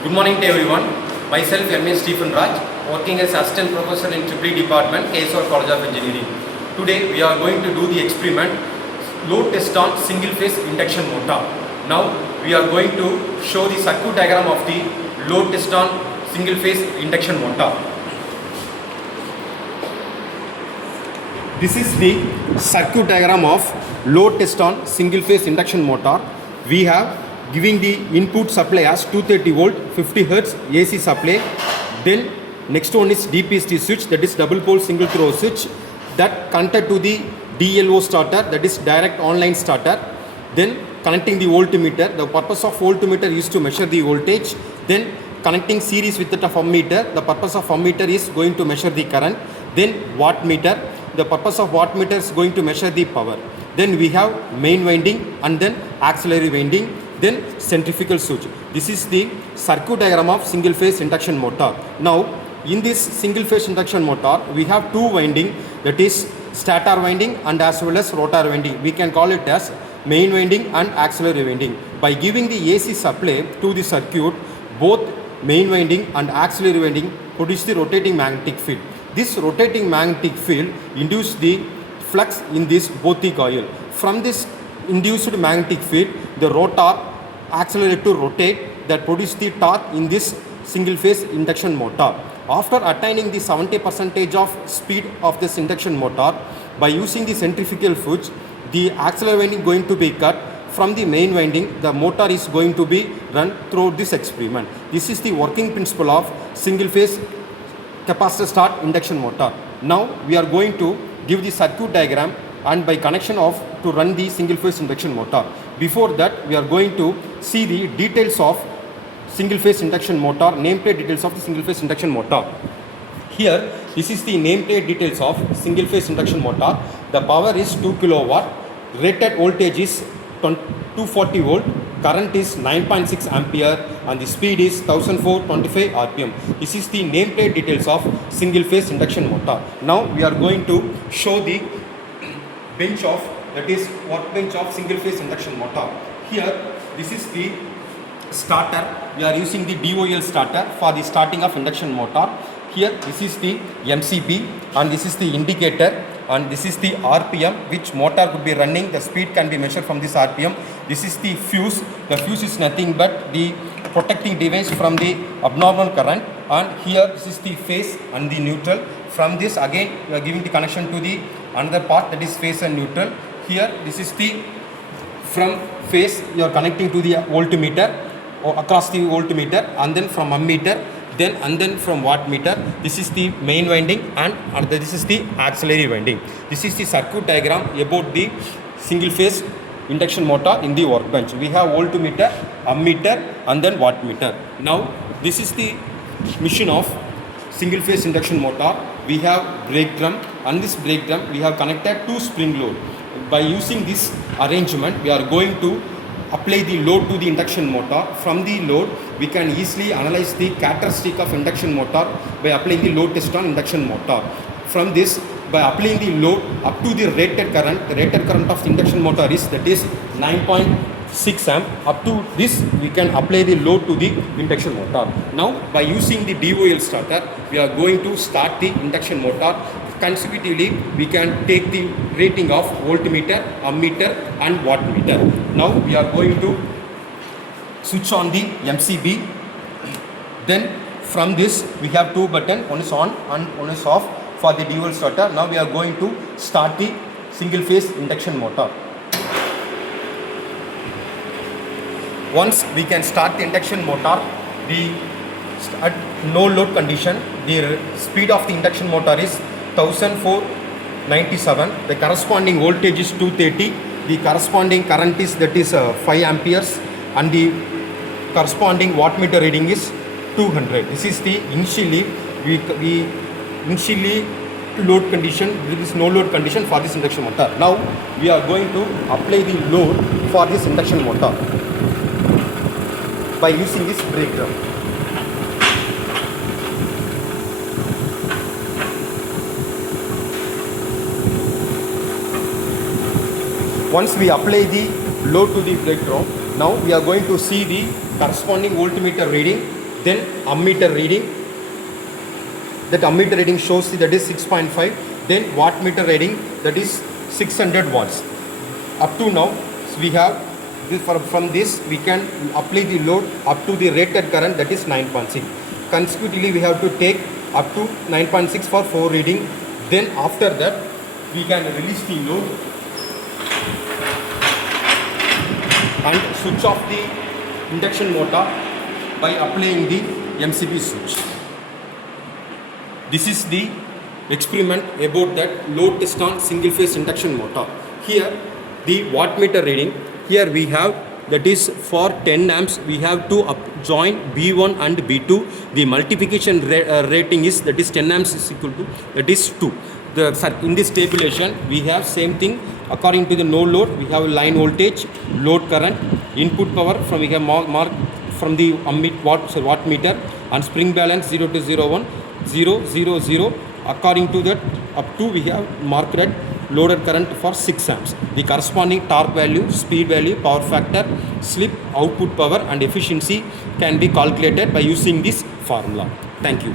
Good morning to everyone. Myself M.A. Stephen Raj, working as Assistant Professor in Triple Department, KSR College of Engineering. Today we are going to do the experiment load test on single phase induction motor. Now we are going to show the circuit diagram of the load test on single phase induction motor. This is the circuit diagram of load test on single phase induction motor. We have giving the input supply as 230 volt 50 hertz AC supply. Then next one is DPST switch, that is double pole single throw switch, that connected to the DLO starter, that is direct online starter. Then connecting the voltmeter. The purpose of voltmeter is to measure the voltage. Then connecting series with the ammeter. The purpose of ammeter is going to measure the current. Then wattmeter. The purpose of wattmeter is going to measure the power. Then we have main winding and then auxiliary winding, then centrifugal switch. This is the circuit diagram of single phase induction motor. Now in this single phase induction motor we have two winding, that is stator winding and as well as rotor winding. We can call it as main winding and auxiliary winding. By giving the AC supply to the circuit, both main winding and auxiliary winding produce the rotating magnetic field. This rotating magnetic field induces the flux in this both the coil. From this induced magnetic field, the rotor accelerates to rotate, that produce the torque in this single phase induction motor. After attaining the 70% of speed of this induction motor, by using the centrifugal switch, the auxiliary winding going to be cut. From the main winding, the motor is going to be run through this experiment. This is the working principle of single phase capacitor start induction motor. Now we are going to give the circuit diagram and by connection of to run the single phase induction motor. Before that, we are going to see the details of single phase induction motor, nameplate details of the single phase induction motor. Here, this is the nameplate details of single phase induction motor. The power is 2 kilowatt, rated voltage is 240 volt, current is 9.6 ampere and the speed is 1425 rpm. This is the nameplate details of single phase induction motor. Now we are going to show the bench of, that is workbench of single phase induction motor. Here this is the starter. We are using the DOL starter for the starting of induction motor. Here this is the MCB and this is the indicator and this is the RPM which motor could be running. The speed can be measured from this RPM. This is the fuse. The fuse is nothing but the protecting device from the abnormal current, and here this is the phase and the neutral. From this again we are giving the connection to the another part, that is phase and neutral. Here this is the from phase you are connecting to the voltmeter or across the voltmeter, and then from ammeter, then from wattmeter. This is the main winding and this is the auxiliary winding. This is the circuit diagram about the single phase induction motor in the workbench. We have voltmeter, ammeter and then wattmeter. Now this is the machine of single phase induction motor. We have brake drum, and this brake drum we have connected to spring load. By using this arrangement, we are going to apply the load to the induction motor. From the load, we can easily analyze the characteristic of induction motor by applying the load test on induction motor. From this, by applying the load up to the rated current, the rated current of the induction motor is, that is 9.6 amp. Up to this, we can apply the load to the induction motor. Now, by using the DOL starter, we are going to start the induction motor. Consecutively, we can take the rating of voltmeter, ammeter and wattmeter. Now we are going to switch on the MCB. Then from this we have two buttons, one is on and one is off for the dual starter. Now we are going to start the single phase induction motor. Once we can start the induction motor, at no load condition, the speed of the induction motor is 1497. The corresponding voltage is 230. The corresponding current is, that is 5 amperes, and the corresponding wattmeter reading is 200. This is the initially load condition. There is no load condition for this induction motor. Now we are going to apply the load for this induction motor by using this brake drum. Once we apply the load to the brake drum, now we are going to see the corresponding voltmeter reading Then ammeter reading, that ammeter reading shows that is 6.5. Then wattmeter reading, that is 600 watts. Up to now we have this, from this we can apply the load up to the rated current, that is 9.6. Consecutively we have to take up to 9.6 for 4 reading. Then after that we can release the load and switch off the induction motor by applying the MCB switch. This is the experiment about that load test on single phase induction motor. Here the wattmeter reading, here we have, that is for 10 amps we have to join B1 and B2. The multiplication rating is, that is 10 amps is equal to, that is 2. In this tabulation we have same thing. According to the no load we have line voltage, load current, input power from, we have mark from the wattmeter, and spring balance 0 to 01, 0, 0, 0. According to that, up to we have marked at loaded current for 6 amps. The corresponding torque value, speed value, power factor, slip, output power and efficiency can be calculated by using this formula. Thank you.